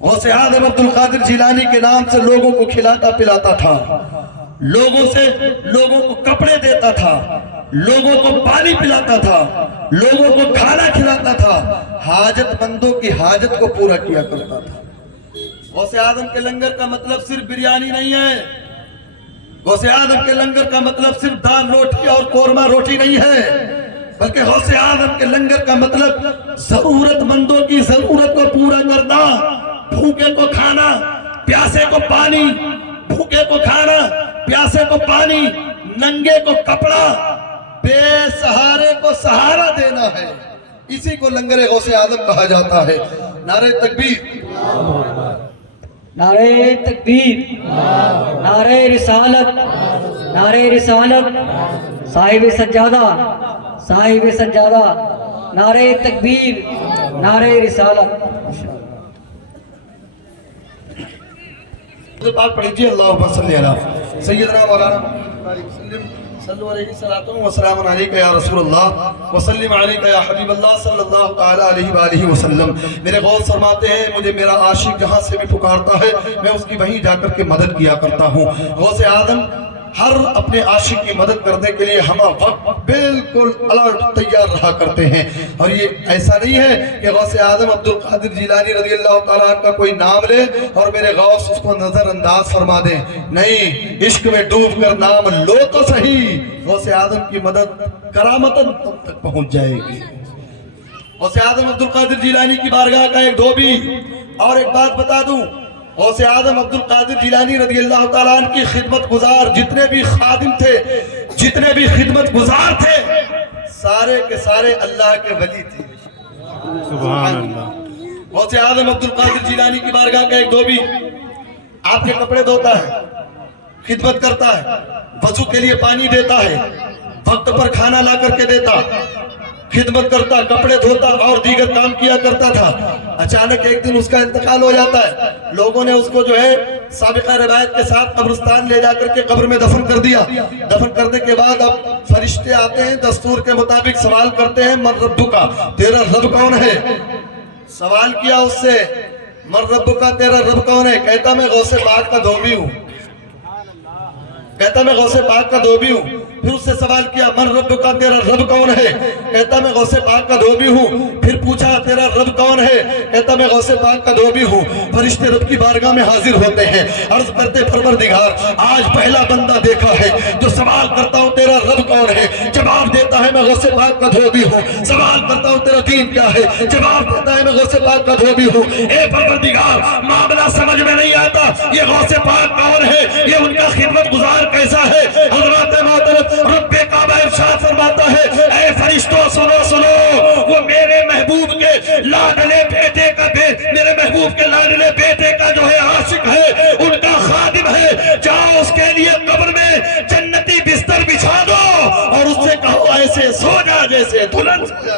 غوث اعظم عبد القادر جیلانی کے نام سے لوگوں کو کھلاتا پلاتا تھا، لوگوں کو کپڑے دیتا تھا، لوگوں کو پانی پلاتا تھا، لوگوں کو کھانا کھلاتا تھا، حاجت مندوں کی حاجت کو پورا کیا کرتا تھا۔ غوث اعظم کے لنگر کا مطلب صرف بریانی نہیں ہے، غوث اعظم کے لنگر کا مطلب صرف دال روٹی اور قورمہ روٹی نہیں ہے، بلکہ غوث اعظم کے لنگر کا مطلب ضرورت مندوں کی ضرورت کو پورا کرنا، بھوکے کو کھانا، پیاسے کو پانی، بھوکے کو کھانا، پیاسے کو پانی، ننگے کو کپڑا، بے سہارے کو سہارا دینا ہے۔ اسی کو لنگر غوث اعظم کہا جاتا ہے۔ نعرہ تکبیر، نعرہ تکبیر، نعرہ رسالت، نعرہ رسالت، صاحب سجادہ، صاحب سجادہ، نعرہ تکبیر، نعرہ رسالت۔ پاک پڑھیے اللہم صلی علی سیدنا مولانا محمد علیہ وسلم، صلو علیہ صلاۃ و سلام علیکہ یا رسول اللہ وسلم علیکہ یا حبیب اللہ صلی اللہ تعالیٰ علیہ وآلہ وسلم۔ میرے غوث فرماتے ہیں مجھے میرا عاشق جہاں سے بھی پکارتا ہے میں اس کی وہیں جا کر کے مدد کیا کرتا ہوں۔ غوث اعظم ہر اپنے عاشق کی مدد کرنے کے لیے ہمہ وقت بالکل الرٹ تیار رہا کرتے ہیں، اور یہ ایسا نہیں ہے کہ غوث اعظم عبد القادر جیلانی رضی اللہ تعالیٰ عنہ کا کوئی نام لے اور میرے غوث اس کو نظر انداز فرما دیں، نہیں، عشق میں ڈوب کر نام لو تو صحیح، غوث اعظم کی مدد کرامتاً تم تک پہنچ جائے گی۔ غوث اعظم عبد القادر جیلانی کی بارگاہ کا ایک دھوبی، اور ایک بات بتا دوں، غوث اعظم عبد القادر جیلانی رضی اللہ تعالیٰ عنہ کی خدمت گزار جتنے بھی خادم تھے، جتنے بھی خدمت گزار تھے، سارے کے سارے اللہ کے ولی تھے۔ سبحان اللہ۔ غوث اعظم عبد القادر جیلانی کی بارگاہ کا ایک دھوبی آپ کے کپڑے دھوتا ہے، خدمت کرتا ہے، وضو کے لیے پانی دیتا ہے، وقت پر کھانا لا کر کے دیتا، خدمت کرتا، کپڑے دھوتا اور دیگر کام کیا کرتا تھا۔ اچانک ایک دن اس کا انتقال ہو جاتا ہے، لوگوں نے اس کو جو ہے سابقہ روایت کے ساتھ قبرستان لے جا کر کے قبر میں دفن کر دیا۔ دفن کرنے کے بعد اب فرشتے آتے ہیں، دستور کے مطابق سوال کرتے ہیں من ربکا، تیرا رب کون ہے؟ سوال کیا اس سے من ربکا، تیرا رب کون ہے؟ کہتا میں غوث پاک کا دھوبی ہوں، کہتا میں غوث پاک کا دھوبی ہوں۔ پھر اس سے سوال کیا من رب کا، تیرا رب کون ہے؟ کہتا میں غوث پاک کا دھوبی ہوں۔ پھر پوچھا تیرا رب کون ہے؟ کہتا میں غوث پاک کا دھوبی ہوں۔ فرشتے رب کی بارگاہ میں حاضر ہوتے ہیں، عرض کرتے پروردگار آج پہلا بندہ دیکھا ہے جو سوال کرتا ہوں تیرا رب کون ہے، جواب دیتا ہے میں غوث پاک کا دھوبی ہوں۔ سوال کرتا ہوں تیرا دین کیا ہے، جواب دیتا ہے میں غوث پاک کا دھوبی ہوں۔ اے پروردگار معاملہ سمجھ میں نہیں آتا، یہ غوث پاک کون ہے، یہ ان کا خدمت گزار کیسا ہے؟ حضرات محترم رب کعبہ ارشاد فرماتا ہے اے فرشتوں سنو سنو، وہ میرے محبوب کے لاڈلے بیٹے کا میرے محبوب کے لاڈلے بیٹے کا جو ہے عاشق ہے، ان کا خادم ہے، جاؤ اس کے لیے قبر میں جنتی بستر بچھا دو اور اس سے کہو ایسے سو جا جیسے دلہن سو جا۔